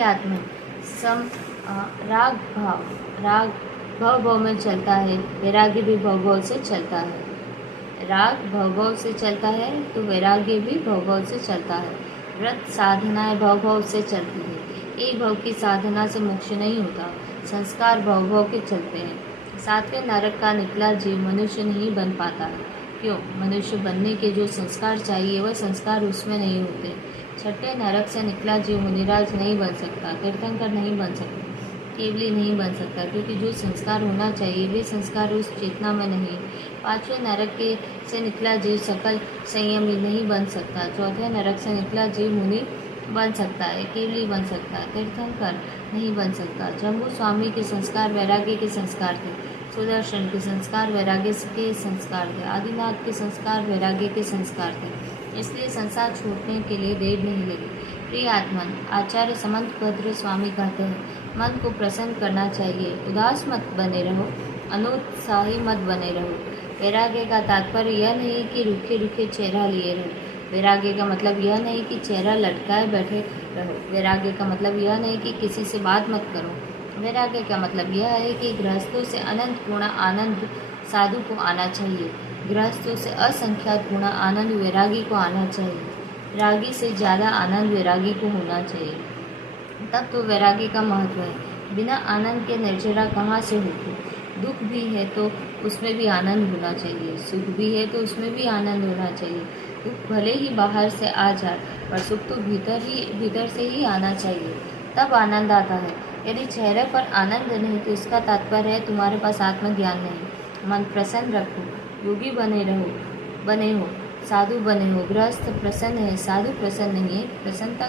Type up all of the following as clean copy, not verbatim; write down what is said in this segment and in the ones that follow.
आत्मा सम राग भाव भव भव में चलता है, वैराग्य भी भव भव से चलता है। राग भव भव से चलता है तो वैराग्य भी भव भव से चलता है। व्रत साधनाएं भव भव से चलती है। एक भव की साधना से मोक्ष नहीं होता, संस्कार भव भव के चलते हैं। सातवें नरक का निकला जीव मनुष्य नहीं बन पाता है। क्यों? मनुष्य बनने के जो संस्कार चाहिए वह संस्कार उसमें नहीं होते। छठे नरक से निकला जीव मुनिराज नहीं बन सकता, तीर्थंकर नहीं बन सकता, केवली नहीं बन सकता, क्योंकि जो संस्कार होना चाहिए वे संस्कार उस चेतना में नहीं। पांचवें नरक के से निकला जीव सकल संयमी नहीं बन सकता। चौथे नरक से निकला जीव मुनि बन सकता है, केवली बन सकता है, तीर्थंकर नहीं बन सकता। जम्बू स्वामी के संस्कार वैराग्य के संस्कार थे, सुदर्शन के संस्कार वैराग्य के संस्कार थे, आदिनाथ के संस्कार वैराग्य के संस्कार थे, इसलिए संसार छोड़ने के लिए देर नहीं लगी। प्रिय आत्मन, आचार्य समंत भद्र स्वामी कहते हैं, मन को प्रसन्न करना चाहिए, उदास मत बने रहो, अनुत्साही मत बने रहो। वैराग्य का तात्पर्य यह नहीं कि रूखे रूखे चेहरा लिए रहो। वैराग्य का मतलब यह नहीं कि चेहरा लटकाए बैठे रहो। वैराग्य का मतलब यह नहीं कि किसी से बात मत करो। वैराग्य का मतलब यह है कि गृहस्थों से अनंत पूर्ण आनंद साधु को आना चाहिए। गृहस्थों से असंख्यात गुणा आनंद वैरागी को आना चाहिए। रागी से ज़्यादा आनंद वैरागी को होना चाहिए, तब तो वैरागी का महत्व है। बिना आनंद के निर्जरा कहाँ से होगी? दुख भी है तो उसमें भी आनंद होना चाहिए, सुख भी है तो उसमें भी आनंद होना चाहिए। दुख भले ही बाहर से आ जाए, पर सुख तो भीतर से ही आना चाहिए, तब आनंद आता है। यदि चेहरे पर आनंद नहीं तो इसका तात्पर्य है तुम्हारे पास आत्मज्ञान नहीं। मन प्रसन्न रखो, योगी बने हो, साधु बने हो। गृहस्थ प्रसन्न है, साधु प्रसन्न नहीं है। प्रसन्नता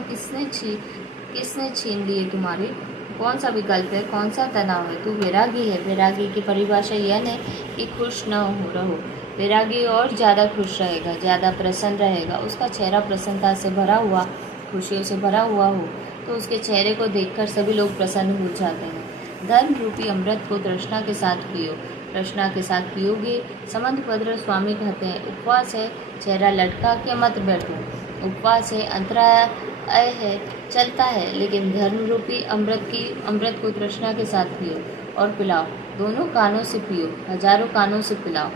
किसने छीन ली है तुम्हारी? कौन सा विकल्प है, कौन सा तनाव है? तू वैरागी है। वैरागी की परिभाषा यह नहीं कि खुश न हो रहो। वैरागी और ज़्यादा खुश रहेगा, ज़्यादा प्रसन्न रहेगा। उसका चेहरा प्रसन्नता से भरा हुआ, खुशियों से भरा हुआ हो तो उसके चेहरे को देखकर सभी लोग प्रसन्न हो जाते हैं। धर्म रूपी अमृत को तृष्णा के साथ पियो, तृष्णा के साथ पियोगे। समंत भद्र स्वामी कहते हैं, उपवास है, चेहरा लटका के मत बैठो। उपवास है, अंतराय है, चलता है, लेकिन धर्म रूपी अमृत को तृष्णा के साथ पियो और पिलाओ। दोनों कानों से पियो, हजारों कानों से पिलाओ।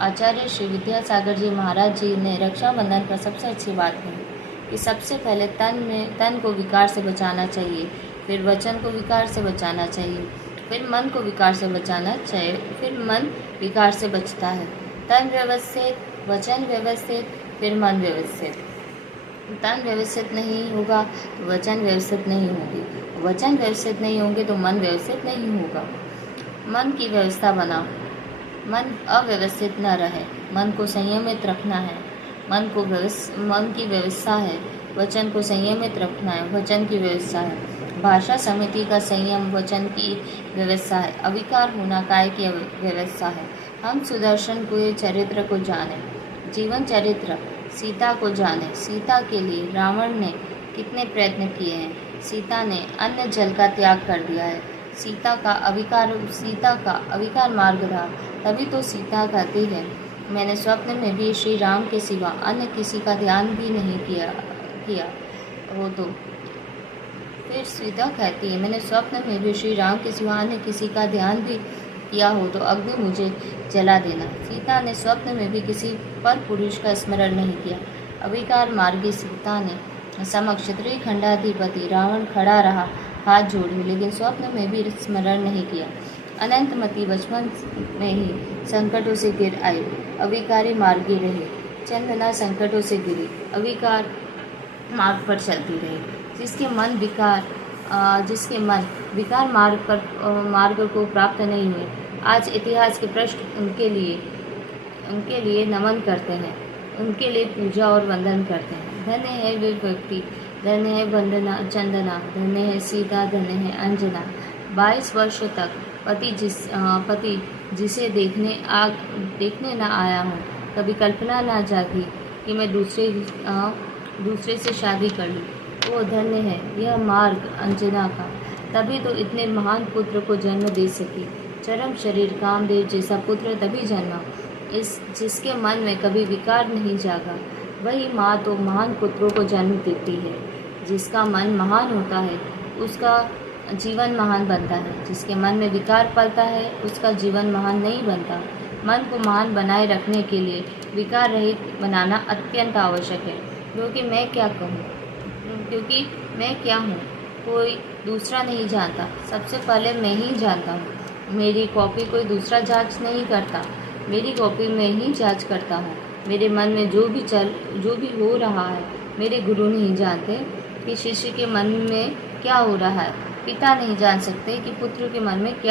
आचार्य श्री विद्यासागर जी महाराज जी ने रक्षाबंधन पर सबसे अच्छी बात कही कि सबसे पहले तन को विकार से बचाना चाहिए, फिर वचन को विकार से बचाना चाहिए, फिर मन को विकार से बचाना चाहिए, फिर मन विकार से बचता है। तन व्यवस्थित, वचन व्यवस्थित, फिर मन व्यवस्थित। तन व्यवस्थित नहीं होगा तो वचन व्यवस्थित नहीं होगी, वचन व्यवस्थित नहीं होंगे तो मन व्यवस्थित नहीं होगा। मन की व्यवस्था बनाओ, मन अव्यवस्थित न रहे। मन को संयमित रखना है, मन की व्यवस्था है। वचन को संयमित रखना है, वचन की व्यवस्था है। भाषा समिति का संयम वचन की व्यवस्था है। अविकार होना काय की व्यवस्था है। हम सुदर्शन को चरित्र को जाने, जीवन चरित्र सीता को जाने। सीता के लिए रावण ने कितने प्रयत्न किए हैं। सीता ने अन्न जल का त्याग कर दिया है। सीता का अविकार मार्ग था, तभी तो सीता कहती है, मैंने स्वप्न में भी श्री राम के सिवा अन्य किसी का ध्यान भी नहीं किया हो। तो फिर सीता कहती है, मैंने स्वप्न में भी श्री राम के सिवा अन्य किसी का ध्यान भी किया हो तो अग्नि मुझे जला देना। सीता ने स्वप्न में भी किसी पर पुरुष का स्मरण नहीं किया। अविकार मार्गी सीता ने समक्ष त्रिखंडाधिपति रावण खड़ा रहा हाथ जोड़े, लेकिन स्वप्न में भी स्मरण नहीं किया। अनंतमती बचपन में ही संकटों से गिर आई, अविकारी मार्गी रही। चंदना संकटों से गिरी, अविकार मार्ग पर चलती रही। जिसके मन विकार मार्ग को प्राप्त नहीं हुए, आज इतिहास के पृष्ठ उनके लिए नमन करते हैं, उनके लिए पूजा और वंदन करते हैं। धन्य है वे व्यक्ति, धन्य है चंदना, धन्य है सीता, धन्य है अंजना। 22 वर्ष तक पति जिसे देखने न आया हूँ, कभी कल्पना न जागी कि मैं दूसरे से शादी कर लूँ। वो धन्य है यह मार्ग अंजना का, तभी तो इतने महान पुत्र को जन्म दे सकी। चरम शरीर कामदेव जैसा पुत्र तभी जन्मा, जिसके मन में कभी विकार नहीं जागा। वही माँ तो महान पुत्रों को जन्म देती है। जिसका मन महान होता है उसका जीवन महान बनता है। जिसके मन में विकार पलता है उसका जीवन महान नहीं बनता। मन को महान बनाए रखने के लिए विकार रहित बनाना अत्यंत आवश्यक है। क्योंकि मैं क्या हूँ कोई दूसरा नहीं जानता, सबसे पहले मैं ही जानता हूँ। मेरी कॉपी कोई दूसरा जांच नहीं करता, मेरी कॉपी मैं ही जांच करता हूँ। मेरे मन में जो भी हो रहा है मेरे गुरु नहीं जानते कि शिष्य के मन में क्या हो रहा है। पिता नहीं जान सकते कि पुत्र के मन में क्या